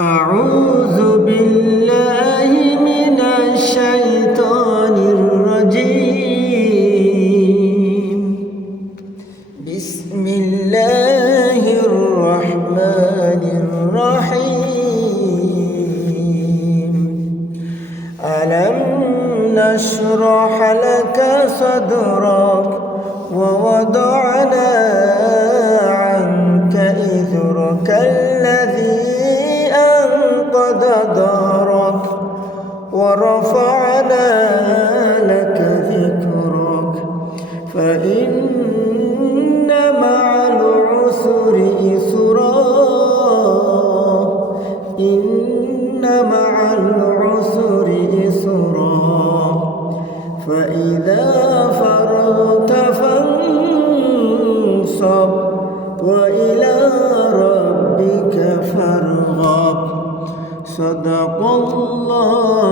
أعوذ بالله من الشيطان الرجيم بسم الله الرحمن الرحيم ألم نشرح لك صدرك ووضعنا عنك إذرك الذي أنقض ظهرك ورفعنا لك ذكرك فإن مع العسر يسرا إن مع العسر يسرا فإذا فرغت فانصب وإلى ربك فارغب صدق الله